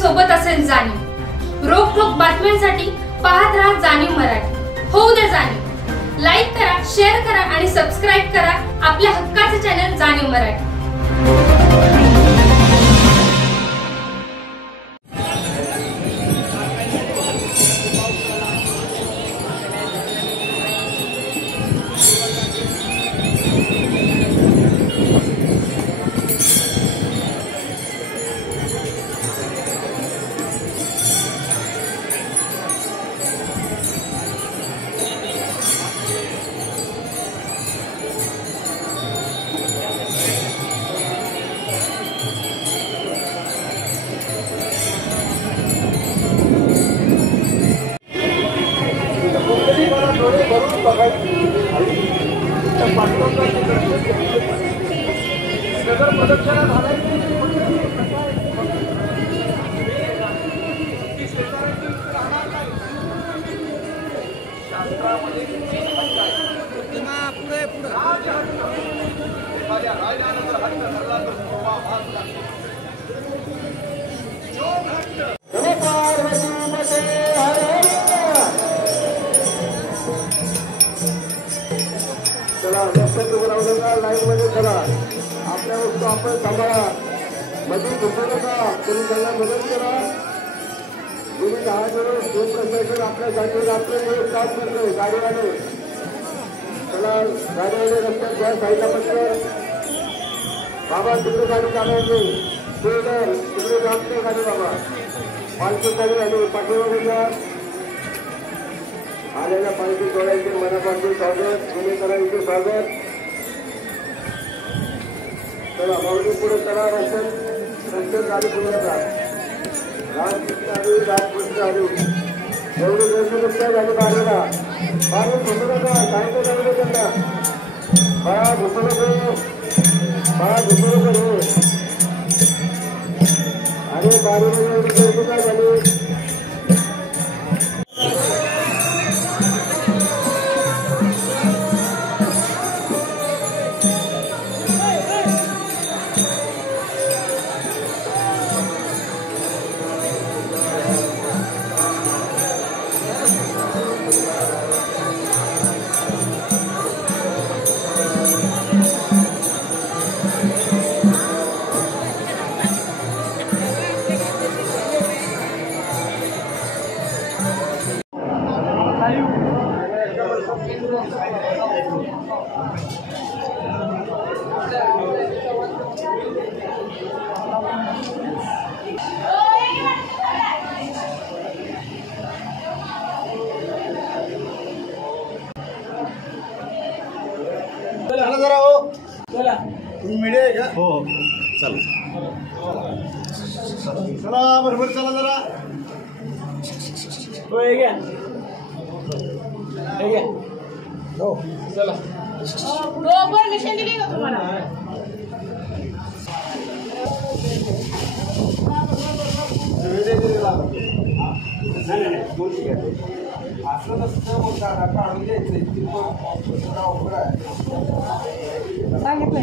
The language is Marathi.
सोबत असेल जाणीव। रोखोक बातम्यांसाठी पाहत राहा जाणीव मराठी। होऊ दे जाणीव। लाईक करा, शेअर करा आणि सबस्क्राइब करा आपल्या हक्काचे चॅनल जाणीव मराठी। लाईन मध्ये चला, आपल्या वस्तू आपण सांभाळा, मध्ये घुसू नका, तुम्ही त्यांना मदत करा। तुम्ही 10 जण दोन प्रशासन आपल्यासाठी आपले काम करतोय गाडीवाले। चला गाडीवाले रस्त्यात घ्या, साईडला पटकन बाबा, तिकडे गाडी चालवायची, तिकडे जामते गाडी बाबा, पालखी गाडी आली पाठीमागे जा। आलेल्या पालखी सोडायचे मनापासून स्वागत, गुन्हेगारांचे स्वागत। चला माऊली पुढे चला, रस्त्यात गाडी पुढे जा। राजकृष्ण आली एवढी गर्दी रस्त्या झाली गाडीला। बाहेर घुसू नका, सांगतो चांगलं त्यांना, बाळा घुसू नको, बाळा घुसू नको रे। अरे गाडीमध्ये एवढी गर्दी काय झाली? चला जरा हो, चला तुम्ही मीडिया आहे का? हो चला चला बरोबर, चला जरा हो, हे घ्या हो, चला परमिशन दिली का तुम्हाला? असं नसतं मग काढून द्यायचं सांगितलं